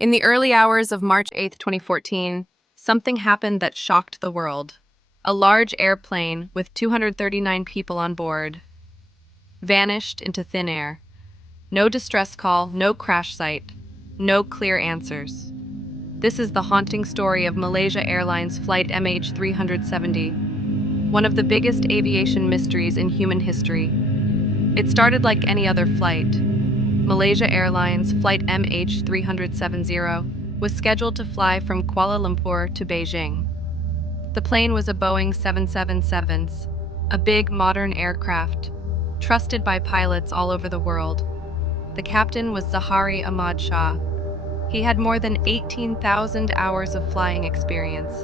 In the early hours of March 8, 2014, something happened that shocked the world. A large airplane with 239 people on board vanished into thin air. No distress call, no crash site, no clear answers. This is the haunting story of Malaysia Airlines Flight MH370, one of the biggest aviation mysteries in human history. It started like any other flight. Malaysia Airlines Flight MH370 was scheduled to fly from Kuala Lumpur to Beijing. The plane was a Boeing 777, a big modern aircraft, trusted by pilots all over the world. The captain was Zahari Ahmad Shah. He had more than 18,000 hours of flying experience.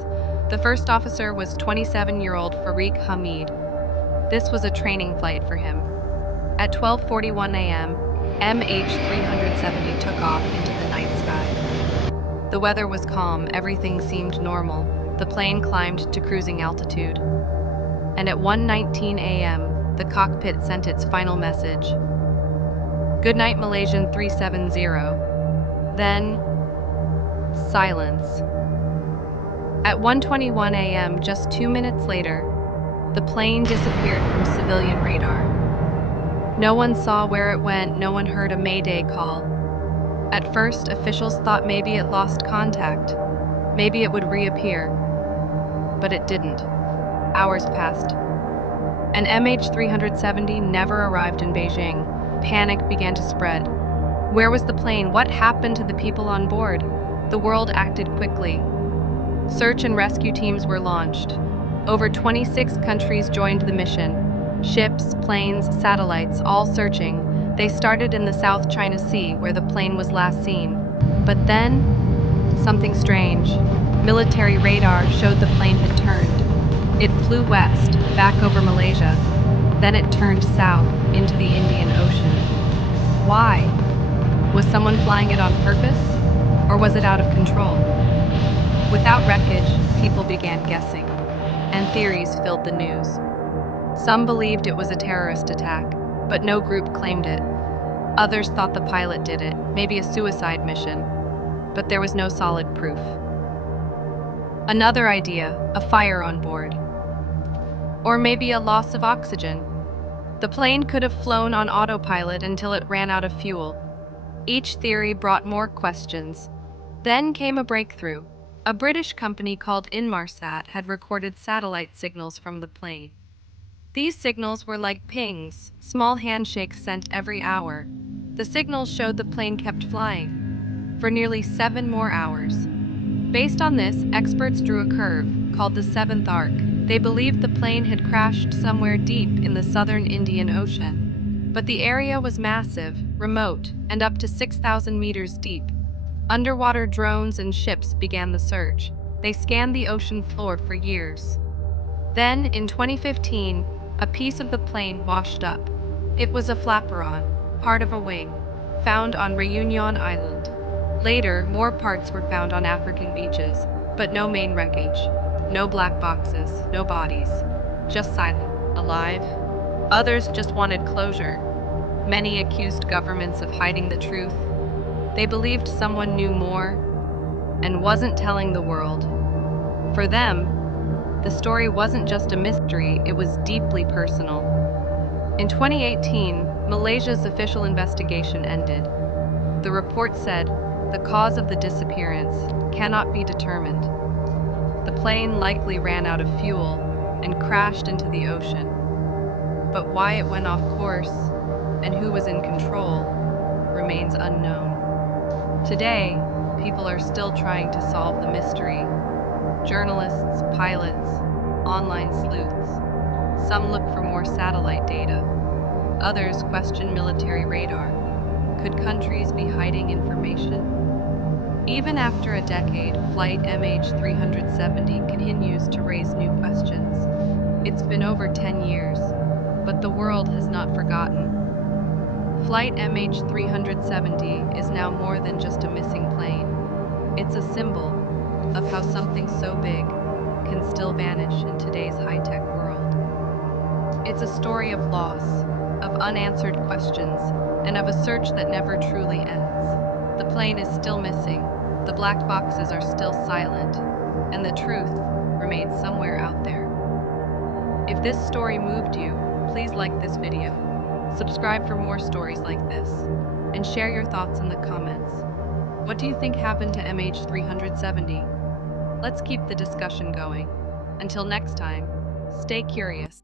The first officer was 27-year-old Farik Hamid. This was a training flight for him. At 12:41 a.m., MH370 took off into the night sky. The weather was calm, everything seemed normal. The plane climbed to cruising altitude. And at 1:19 a.m., the cockpit sent its final message. "Good night, Malaysian 370. Then, silence. At 1:21 a.m., just 2 minutes later, the plane disappeared from civilian radar. No one saw where it went, no one heard a Mayday call. At first, officials thought maybe it lost contact. Maybe it would reappear. But it didn't. Hours passed. And MH370 never arrived in Beijing. Panic began to spread. Where was the plane? What happened to the people on board? The world acted quickly. Search and rescue teams were launched. Over 26 countries joined the mission. Ships, planes, satellites, all searching. They started in the South China Sea, where the plane was last seen. But then, something strange. Military radar showed the plane had turned. It flew west, back over Malaysia. Then it turned south, into the Indian Ocean. Why? Was someone flying it on purpose? Or was it out of control? Without wreckage, people began guessing, and theories filled the news. Some believed it was a terrorist attack, but no group claimed it. Others thought the pilot did it, maybe a suicide mission, but there was no solid proof. Another idea, a fire on board. Or maybe a loss of oxygen. The plane could have flown on autopilot until it ran out of fuel. Each theory brought more questions. Then came a breakthrough. A British company called Inmarsat had recorded satellite signals from the plane. These signals were like pings, small handshakes sent every hour. The signals showed the plane kept flying for nearly 7 more hours. Based on this, experts drew a curve, called the seventh arc. They believed the plane had crashed somewhere deep in the southern Indian Ocean. But the area was massive, remote, and up to 6,000 meters deep. Underwater drones and ships began the search. They scanned the ocean floor for years. Then, in 2015, a piece of the plane washed up. It was a flaperon, part of a wing, found on Réunion Island. Later, more parts were found on African beaches, but no main wreckage. No black boxes, no bodies. Just silent, alive. Others just wanted closure. Many accused governments of hiding the truth. They believed someone knew more and wasn't telling the world. For them, the story wasn't just a mystery, it was deeply personal. In 2018, Malaysia's official investigation ended. The report said, the cause of the disappearance cannot be determined. The plane likely ran out of fuel and crashed into the ocean. But why it went off course and who was in control remains unknown. Today, people are still trying to solve the mystery. Journalists, pilots, online sleuths. Some look for more satellite data. Others question military radar. Could countries be hiding information? Even after a decade, Flight MH370 continues to raise new questions. It's been over 10 years, but the world has not forgotten. Flight MH370 is now more than just a missing plane. It's a symbol of how something so big can still vanish in today's high-tech world. It's a story of loss, of unanswered questions, and of a search that never truly ends. The plane is still missing, The black boxes are still silent, and the truth remains somewhere out there. If this story moved you, please like this video, subscribe for more stories like this, and share your thoughts in the comments. What do you think happened to MH370? Let's keep the discussion going. Until next time, stay curious.